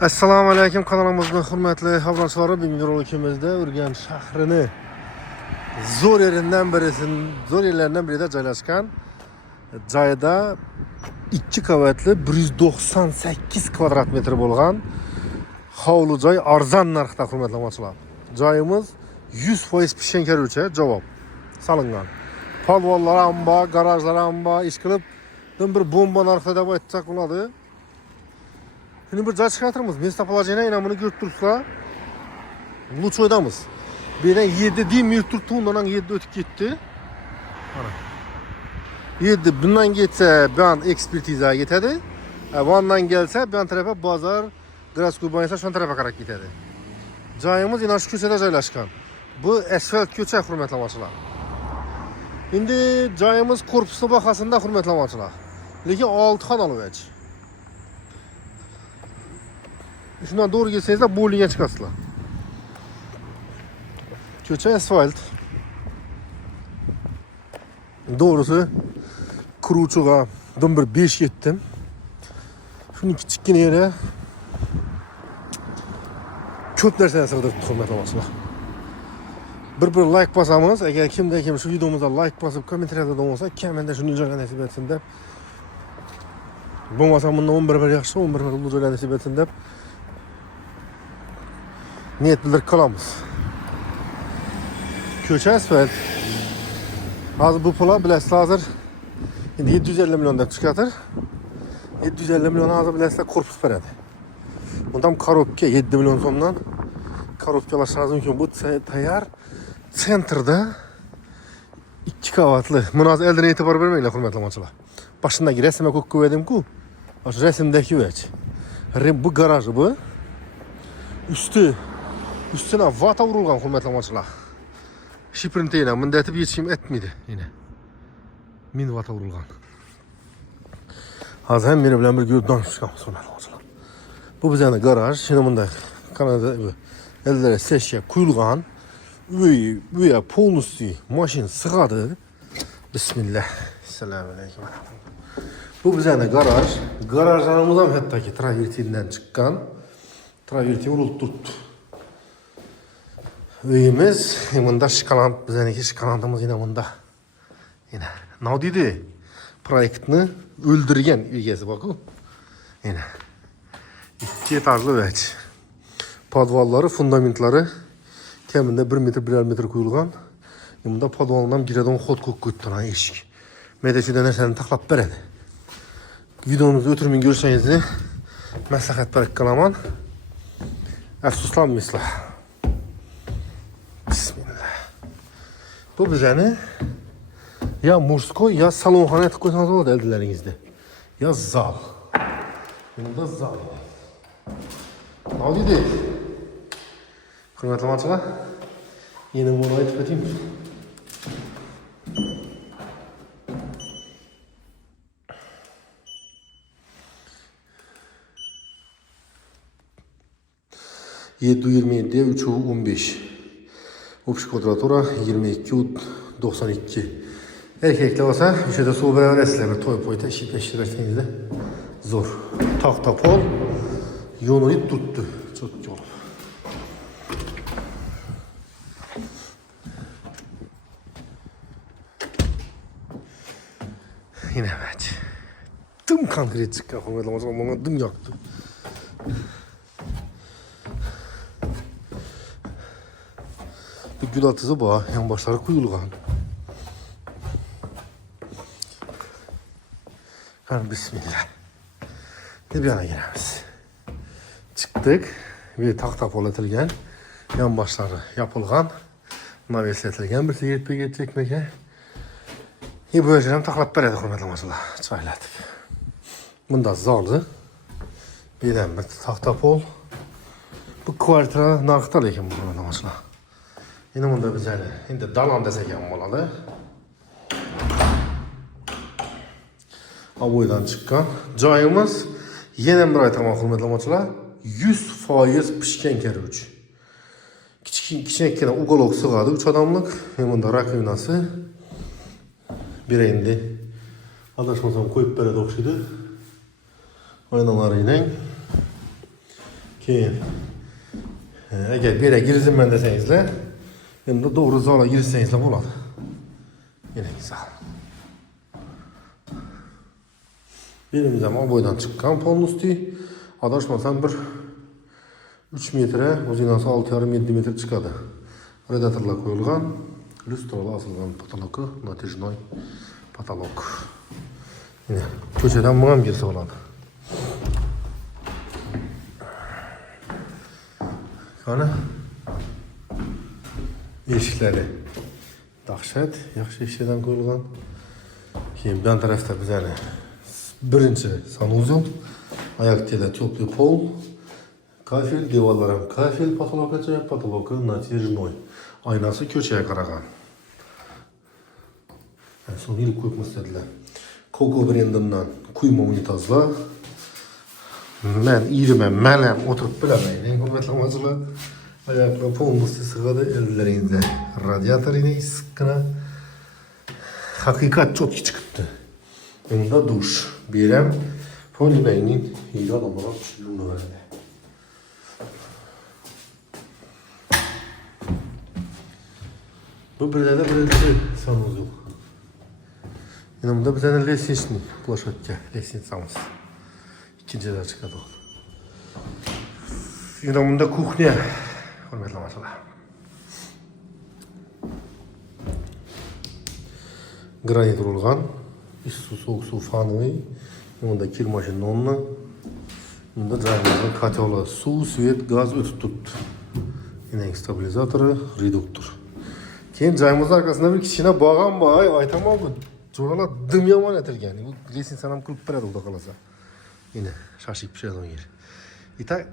Assalomu alaykum, kanalimizning hurmatli obunachilari. Bugungi rolikimizda Urganch shahrini zo'r yerlaridan birida joylashgan joyda 2 qavatli 198 kvadrat metr bo'lgan hovli joy arzon narxda, hurmatli obunachillar. Joyimiz 100% pishgan keluvchi javob solingan. Polvonlar ham bor, garajlar ham bor, ish qilib bir bomba narxida deb aytsak bo'ladi. Şimdi bir joy chiqartiramiz. Местоположение ina buni ko'rib turibsizlar. Luchoydamiz. Bu yerdan 7 dim yurib turibdi, undan 7 o'tib ketdi. Mana. 7 bundan ketsa, bu an ekspertiza ketadi. Bundan kelsa, bu an tarafa bozor, Graskoy banka shon tarafa qarab ketadi. Joyimiz ina shu ko'chada joylashgan. Bu asfalt ko'cha, hurmatli obunachillar. Endi joyimiz korpusli bahasida, hurmatli obunachillar. Lekin 6 xonali o'ch. Şundan doğru gelseniz de bowling'e çıkarsınlar. Köçe asfalt. Doğrusu kuruçuğa bir 5 gittim. Şunun küçükken yere köp dersene sığdırıp hürmet olmasına. Bir like basamız. Eğer kim şu videomuza like basıp komentarda da olsa kemen de şunu joyla nasip etsin de. Bo'lmasa bundan 11 yaxshi, 11 bu joyla nasip etsin de. Niyet bildirib qolamiz. Ko'cha asfalt. Hozir bu pula bilasizlar, hozir endi 750 million deb chiqadir. 750 million hozir bilasizlar korpus beradi. Bundan korobka 7 million so'mdan korobkalashingiz mumkin. Bu tayyor sentrda 2 qavatli. Buni hozir eldan e'tibor bermanglar, hurmatli obunachillar. Boshindagi rasmga ko'p qo'ydim-ku. O'sha rasmdagi o'ch. Bu garaj bu. Üstüne vata vurulgan, hurmatli obunachillar. Shiprinti bunda aytib yetishim etmedi yine. Min vata vurulgan. Hozir ham meni bilan bir ko'rib chiqamiz, hurmatli obunachillar. Bu bizning garaj, yana bunda kanada ellere seshya quyilgan. Uya polностью mashin sig'adi. Bismillah. Assalomu alaykum. Bu bizning garaj. Garajlarimiz ham hattoki travertindan chiqqan. Travertin urilib turibdi. Uyimiz bunda shikalant, bizniki shikalandimiz yine bunda. Yine nima deydi? Proyektni o'ldirgan egasi bor-ku. Yine 2 etajli uy. Podvallari, fundamentlari kamida 1 metr, 1,5 metr qo'yilgan. Bunda podvaldan giradon xod qo'yib qo'yibdi eshik. Menda shu narsani taxlab beradi. Videomizni o'tirmay ko'rishingizni maslahat berib qolaman. Afsuslanmaysizlar. Bismillah. Bu bizani ya murskoy ya salonxona etib qo'ysangiz bo'ladi eldilaringizda. Ya zal. Bunda zal. Nima deydi? Hurmatli obunachillar, yana buni aytib o'tayim. (727 315) Общая квадратура 22,92. Erkekler olsa bir şeyde su beraber bir toy boyuta şipleştir verseniz de zor. Tahta pol yonu tuttu. Çok yol. Yine evet. Dım konkret çıkan bana dım yaktı. Bu gül atısı bu, yan başları kuyulgan. Bismillah. Bir yana giremiz. Çıktık. Bir tahta polatilgan. Yan başları yapılgan. Naveslatilgan bir seyirtpe geçecek mekan. Bu önceden taklap beredi, hurmatli obunachillar. Çayladık. Bunda zalı. Birden bir tahta pol. Bu kvartira narxda lekin, hurmatli obunachillar. Yine bunda bizani endi dalam desek ham bo'ladi. Aboydan chiqqan joyimiz yana bir aytaman, hurmatli obunachillar, 100% pishgan keluvchi. Kichkina uголок sig'adi, 3 odamlik. Bunda rakovinasi bir endi adashmasam qo'yib beradi o'xshaydi. Oynalari Keyin agar bu yerga girsinman desangizlar, endi to'g'ri zalga girsangizlar bo'ladi. Yana zal. Benim zaman boydan çıkan polnusti adashmasam bir 3 metre, uzinasi 6,5-7 metre çıkadı. Radiatorlar koyulgan, lyustralar asılgan patoloku, natijnoy patolog. Yine köşeden mığam girse oladı. Yani eşikleri dahşet, yaxşı eşikten koyulgan. Keyin ben tarafta bize birinci sanuzul, ayak teli toplu pol, kafel, devallarım kafel patologu natijnoy. Aynası köşeye karagan. Yani son ilk koyup istediler. Koko brandinden kuyma unitazla. Ben iyirime melem oturup bilemeyin. Hürmetlemezler. Ayakla polmusti sığadı ellerinde. Radyatör yine sıkkına. Hakikat çok çıktı. Bunda duş. Birem Polybeynin iyi adamlara çürümünü verdi. Bu birde sanırız yok. Yanımda bir tane lesinçli plaşötke, lesinçamız. İkinciler çıkardı oldu. Yanımda kuhne. Hürmetli maşallah. Granit rulgan. Su soğuk su fanı. Yanımda kirmaşın onunla. Yanımda cahillerden kateola su, süet, gaz ötüp tuttu. Yine stabilizatörü, reduktor. Keyin joyimiz arkasında bir kichkina bağam bor, aytaman bu. Jo'ralar dim yomon etilgan. Bu lesin sanam kulib beradi xudo qalasa. Yine shashib pishadi o'ng yer. İtak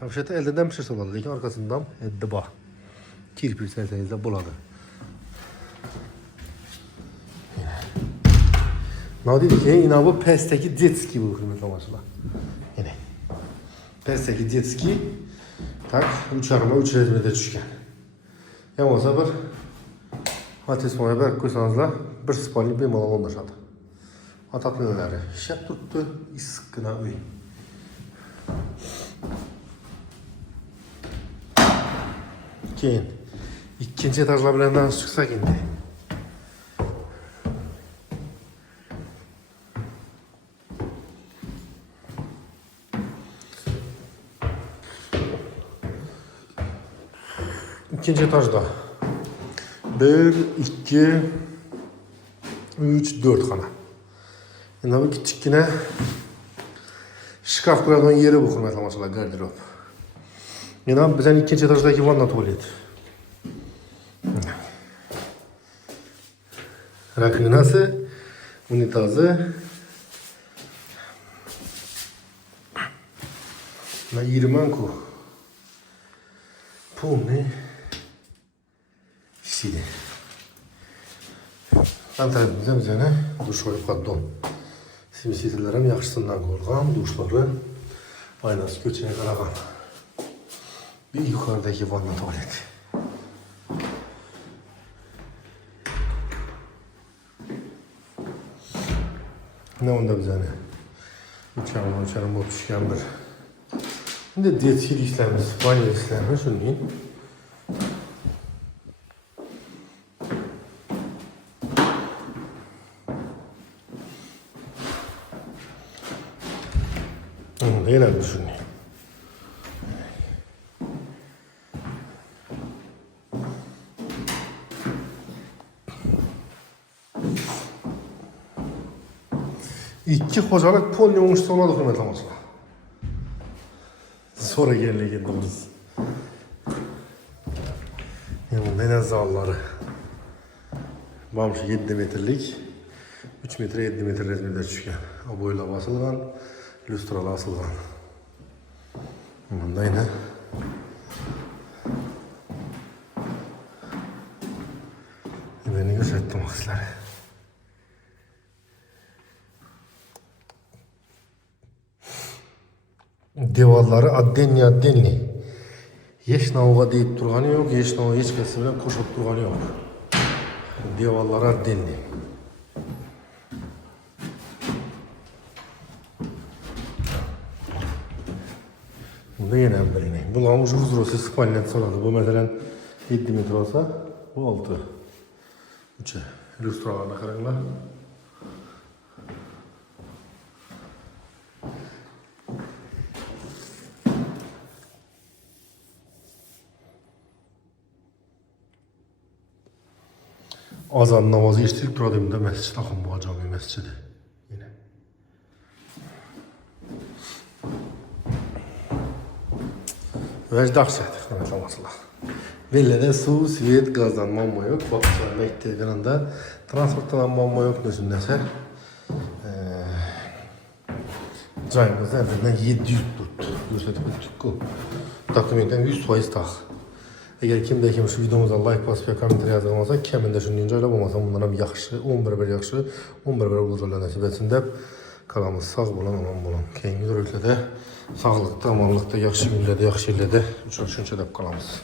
вообще-то elden pishirsa bo'ladi, lekin orqasidan eddi bor. Kirpich salsangiz bo'ladi. Nodiydi keyin ina bu pastdagi детский bu hurmatli maşallah. Yine. Pastdagi детский tak 3,5 metre tushgan. Hem olsa bir Ateşmaya bir koysanızlar bir spalni bemalol o'rnashadi. Atatlıları ishab turibdi, issiqqina uy. Keyin ikkinchi etajlar bilan chiqsak endi. İkinci etajda 1, 2, 3, 4 xona. Endi bu kichkina shkaf qo'yadigan yeri bu hurmatli maşallah garderob. Yana bizning ikkinchi etajdagi vanna tualet. Rakovinasi, unitazi. Na 20 ku. Полный сиди. Antalya'mızda bizene duşları paddon. Simsizlerim yaxşısından koyulgan, duşları aynası köçeye karagan. Bir yukarıdaki vanna tuvalet. Ne onda bizene? Uçarım bu pişken bir. Şimdi diyetçilik işlerimiz, banyo işlerimiz şunun. Yine düşünün. İki hocalık polni olmuştu ona da hürmet amaçla. Sonra geldi biz. Yani deniz zalları. Varmış 7 metrelik. 3 metre 7 metre rezmide çıkıyor. O boyla basılgan. Lüstralı asılgan. Bunda yine beni gösterdim aksları. Devalları addenli. Hiç navuğa deyip durganı yok, hiç navuğa hiç kesi bilen koşup durganı yok. Devalları addenli. Bunda yine birini. Bu lamuş huzurlu spalnet soradı. Bu mesela 7 metre olsa bu 6. 3'e. Lüstralarına kararlar. Azan namazı iştirip duradığımda mescid akım bu cami mescidi. Yine. Vecd akşaydı. Anlatlamasılar. Belli de su, svet, gazdan mamma yok. Bakışlarına gittiği anda transporttan mamma yok nösündese. Cayımızda evvelinden 700 tuttu. Gösterdik tutku. Takımından 100% tak. Eğer kimde kim şu videomuza like basıp ya komentar yazılmasa kiminde şunu öyle olmasa bundan bir yaxşı, 10 beraber yaxşı, 10 beraber olur nasip etsin de kalamız sağ bulan, aman bulan. Keyingi görüntüde sağlıkta, amanlıkta, yaxşı gündə də, yaxşı ildə də uçuruşunca da kalamız.